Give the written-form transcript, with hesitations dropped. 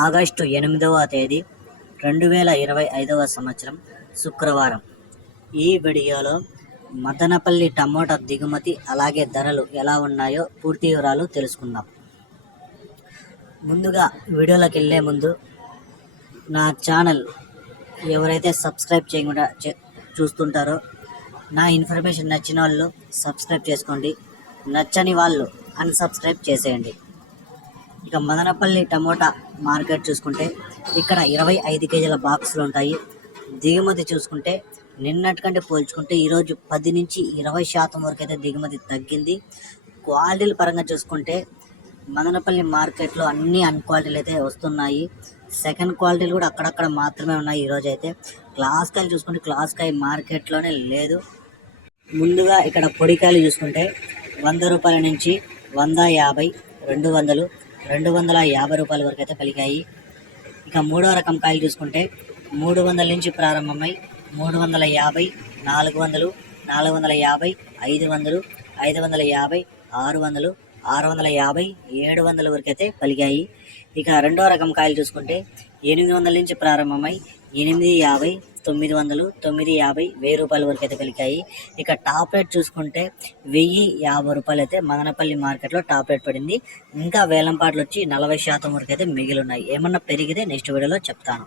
August 8వ తేదీ 2025 సంవత్సరం శుక్రవారం. ఈ వీడియోలో మదనపల్లి టమోటా దిగుమతి అలాగే ధరలు ఎలా ఉన్నాయో పూర్తి వివరాలు తెలుసుకుందాం. ముందుగా వీడియోలోకి వెళ్ళే ముందు నా ఛానల్ ఎవరైతే సబ్స్క్రైబ్ చేయకుండా చూస్తుంటారో నా ఇన్ఫర్మేషన్ నచ్చిన వాళ్ళు సబ్స్క్రైబ్ చేసుకోండి, నచ్చని వాళ్ళు అన్సబ్స్క్రైబ్ చేసేయండి. ఇక మదనపల్లి టమోటా మార్కెట్ చూసుకుంటే ఇక్కడ 25 కేజీల బాక్సులు ఉంటాయి. దిగుమతి చూసుకుంటే నిన్నటి కంటే పోల్చుకుంటే ఈరోజు 10 నుంచి 20% వరకు అయితే దిగుమతి తగ్గింది. క్వాలిటీల పరంగా చూసుకుంటే మదనపల్లి మార్కెట్లో అన్ని అన్క్వాలిటీలు అయితే వస్తున్నాయి. సెకండ్ క్వాలిటీలు కూడా అక్కడక్కడ మాత్రమే ఉన్నాయి. ఈరోజు అయితే క్లాస్ కాయలు చూసుకుంటే క్లాస్ కాయ మార్కెట్లోనే లేదు. ముందుగా ఇక్కడ పొడికాయలు చూసుకుంటే 100 రూపాయల నుంచి 150, 200, 250 రూపాయల వరకు అయితే పలికాయి. ఇక మూడో రకం కాయలు చూసుకుంటే 300 నుంచి ప్రారంభమై 350, 400, 450, 500, 550, 600, 650, 700 వరకు అయితే పలికాయి. ఇక రెండో రకం కాయలు చూసుకుంటే 800 నుంచి ప్రారంభమై 850, 900, 950, 1000 రూపాయల వరకు అయితే పలికాయి. ఇక టాప్ రేట్ చూసుకుంటే 1050 రూపాయలు అయితే మదనపల్లి మార్కెట్లో టాప్ రేట్ పడింది. ఇంకా వేలంపాట్లు వచ్చి 40% వరకు అయితే మిగిలి ఉన్నాయి. ఏమన్నా పెరిగితే నెక్స్ట్ వీడియోలో చెప్తాను.